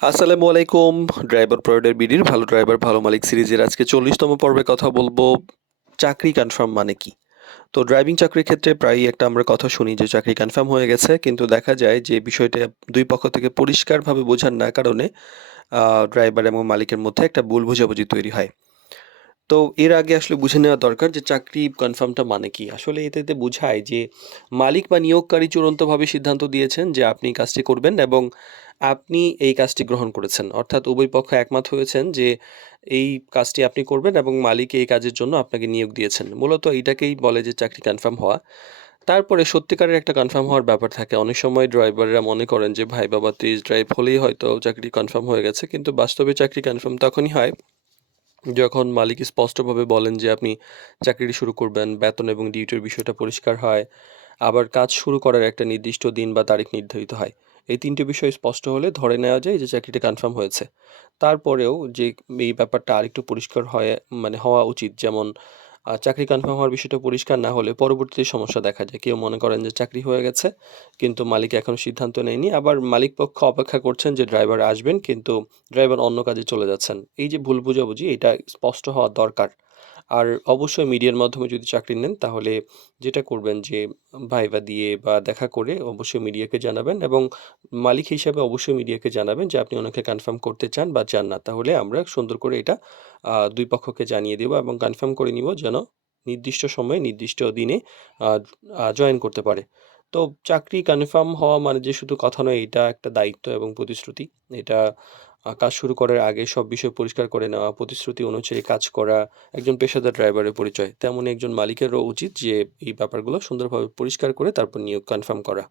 আসসালামু আলাইকুম। ড্রাইভার প্রয়োডের বিডির ভালো ড্রাইভার ভালো মালিক সিরিজের আজকে 40তম পর্বে কথা বলবো চাকরি কনফার্ম মানে কি। তো ড্রাইভিং চাকরির ক্ষেত্রে প্রায়ই একটা আমরা কথা শুনি যে চাকরি কনফার্ম হয়ে গেছে, কিন্তু দেখা যায় যে বিষয়টা দুই পক্ষ থেকে পরিষ্কারভাবে বোঝার না কারণে ড্রাইভার এবং মালিকের মধ্যে একটা ভুল বোঝাবুঝি তৈরি হয়। তো এর আগে আসলে বুঝে নেওয়া দরকার যে চাকরি কনফার্মটা মানে কি। আসলে এটাতে বোঝায় যে মালিক বা নিয়োগকারী চূড়ান্তভাবে সিদ্ধান্ত দিয়েছেন যে আপনি কাজটি করবেন এবং আপনি এই কাজটি গ্রহণ করেছেন। অর্থাৎ উভয় পক্ষ একমত হয়েছেন যে এই কাজটি আপনি করবেন এবং মালিক এই কাজের জন্য আপনাকে নিয়োগ দিয়েছেন। মূলত এটাকেই বলে যে চাকরি কনফার্ম হওয়া। তারপরে সত্যিকারের একটা কনফার্ম হওয়ার ব্যাপার থাকে। অনেক সময় ড্রাইভাররা মনে করেন যে ভাই বাবা তেজ ড্রাইভ হলেই হয়তো চাকরি কনফার্ম হয়ে গেছে। কিন্তু বাস্তবে চাকরি কনফার্ম তখনই হয় যখন মালিক স্পষ্টভাবে বলেন যে আপনি চাকরিটি শুরু করবেন, বেতন এবং ডিউটির বিষয়টা পরিষ্কার হয়, আবার কাজ শুরু করার একটা নির্দিষ্ট দিন বা তারিখ নির্ধারিত হয়। এই ৩ টে বিষয় স্পষ্ট হলে ধরে নেওয়া যায় যে চাকরিটা কনফার্ম হয়েছে। তারপরেও যে এই ব্যাপারটা আরেকটু পরিষ্কার হয় মানে হওয়া উচিত। যেমন চাকরি কনফার্ম হওয়ার বিষয়টা পরিষ্কার না হলে পরবর্তীতে সমস্যা দেখা যায়। কেউ মনে করেন যে চাকরি হয়ে গেছে কিন্তু মালিক এখনো সিদ্ধান্ত নেয়নি। আবার মালিক পক্ষ অপেক্ষা করছেন যে ড্রাইভার আসবেন, কিন্তু ড্রাইভার অন্য কাজে চলে যাচ্ছেন। এই যে ভুল বোঝাবুঝি এটা স্পষ্ট হওয়া দরকার। আর অবশ্যই মিডিয়ার মাধ্যমে যদি চাকরি নেন তাহলে যেটা করবেন যে ভাইভা দিয়ে বা দেখা করে অবশ্যই মিডিয়াকে জানাবেন এবং মালিক হিসাবে অবশ্যই মিডিয়াকে জানাবেন যে আপনি ওনাকে কনফার্ম করতে চান বা চান না। তাহলে আমরা সুন্দর করে এটা ২ পক্ষকে জানিয়ে দেব এবং কনফার্ম করে নিব যেন নির্দিষ্ট সময়ে নির্দিষ্ট দিনে আ জয়েন করতে পারে। তো চাকরি কনফার্ম হওয়া মানে যে শুধু কথা নয়, এটা একটা দায়িত্ব এবং প্রতিশ্রুতি। এটা কাজ শুরু করার আগে সব বিষয় পরিষ্কার করে নেওয়া, প্রতিশ্রুতি অনুযায়ী কাজ করা একজন পেশাদার ড্রাইভারের পরিচয়। তেমনই একজন মালিকেরও উচিত যে এই ব্যাপারগুলো সুন্দরভাবে পরিষ্কার করে তারপর নিয়োগ কনফার্ম করা।